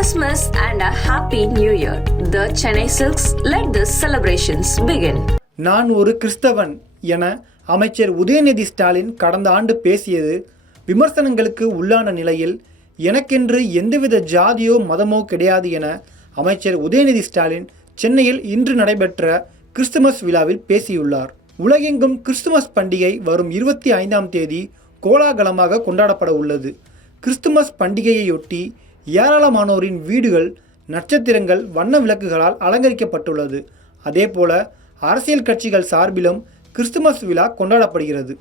Christmas and a Happy New Year. The Chennai Silks, let the celebrations begin. நான் ஒரு கிறிஸ்தவன் என அமைச்சர் உதயநிதி ஸ்டாலின் கடந்த ஆண்டு பேசியது விமர்சனங்களுக்கு உள்ளான நிலையில் எனக்கென்று எந்தவித ஜாதியோ மதமோ கிடையாது என அமைச்சர் உதயநிதி ஸ்டாலின் சென்னையில் இன்று நடைபெற்ற கிறிஸ்துமஸ் விழாவில் பேசியுள்ளார். உலகெங்கும் கிறிஸ்துமஸ் பண்டிகை வரும் 25ஆம் தேதி கோலாகலமாக கொண்டாடப்பட உள்ளது. கிறிஸ்துமஸ் பண்டிகையையொட்டி ஏராளமானோரின் வீடுகள் நட்சத்திரங்கள் வண்ண விளக்குகளால் அலங்கரிக்கப்பட்டுள்ளது. அதேபோல அரசியல் கட்சிகள் சார்பிலும் கிறிஸ்துமஸ் விழா கொண்டாடப்படுகிறது.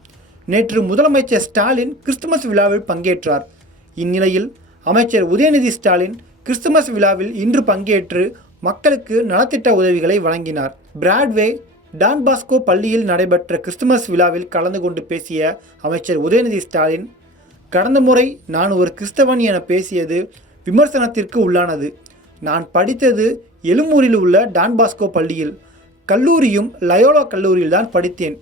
நேற்று முதலமைச்சர் ஸ்டாலின் கிறிஸ்துமஸ் விழாவில் பங்கேற்றார். இந்நிலையில் அமைச்சர் உதயநிதி ஸ்டாலின் கிறிஸ்துமஸ் விழாவில் இன்று பங்கேற்று மக்களுக்கு நலத்திட்ட உதவிகளை வழங்கினார். பிராட்வே டான் பாஸ்கோ பள்ளியில் நடைபெற்ற கிறிஸ்துமஸ் விழாவில் கலந்து கொண்டு பேசிய அமைச்சர் உதயநிதி ஸ்டாலின், கடந்த முறை நான் ஒரு கிறிஸ்தவன் என பேசியது விமர்சனத்திற்கு உள்ளானது. நான் படித்தது எழும்பூரில் உள்ள டான் பாஸ்கோ பள்ளியில், கல்லூரியும் லயோலா கல்லூரியில் தான் படித்தேன்.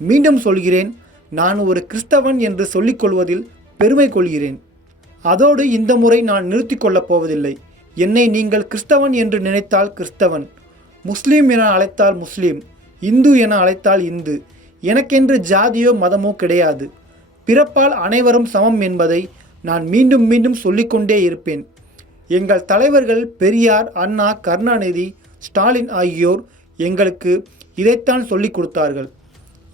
மீண்டும் சொல்கிறேன், நான் ஒரு கிறிஸ்தவன் என்று சொல்லிக்கொள்வதில் பெருமை கொள்கிறேன். அதோடு இந்த முறை நான் நிறுத்தி கொள்ளப் போவதில்லை. என்னை நீங்கள் கிறிஸ்தவன் என்று நினைத்தால் கிறிஸ்தவன், முஸ்லீம் என அழைத்தால் முஸ்லீம், இந்து என அழைத்தால் இந்து, எனக்கென்று ஜாதியோ மதமோ கிடையாது. பிறப்பால் அனைவரும் சமம் என்பதை நான் மீண்டும் மீண்டும் சொல்லிக்கொண்டே இருப்பேன். எங்கள் தலைவர்கள் பெரியார், அண்ணா, கருணாநிதி, ஸ்டாலின் ஆகியோர் எங்களுக்கு இதைத்தான் சொல்லிக் கொடுத்தார்கள்.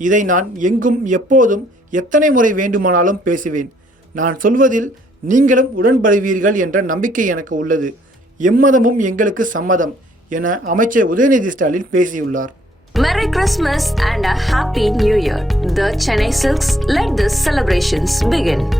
இதை நான் எங்கும் எப்போதும் எத்தனை முறை வேண்டுமானாலும் பேசுவேன். நான் சொல்வதில் நீங்களும் உடன்படுவீர்கள் என்ற நம்பிக்கை எனக்கு உள்ளது. எம்மதமும் எங்களுக்கு சம்மதம் என அமைச்சர் உதயநிதி ஸ்டாலின் பேசியுள்ளார். Merry Christmas and a Happy New Year. The Chennai Silks, let the celebrations begin.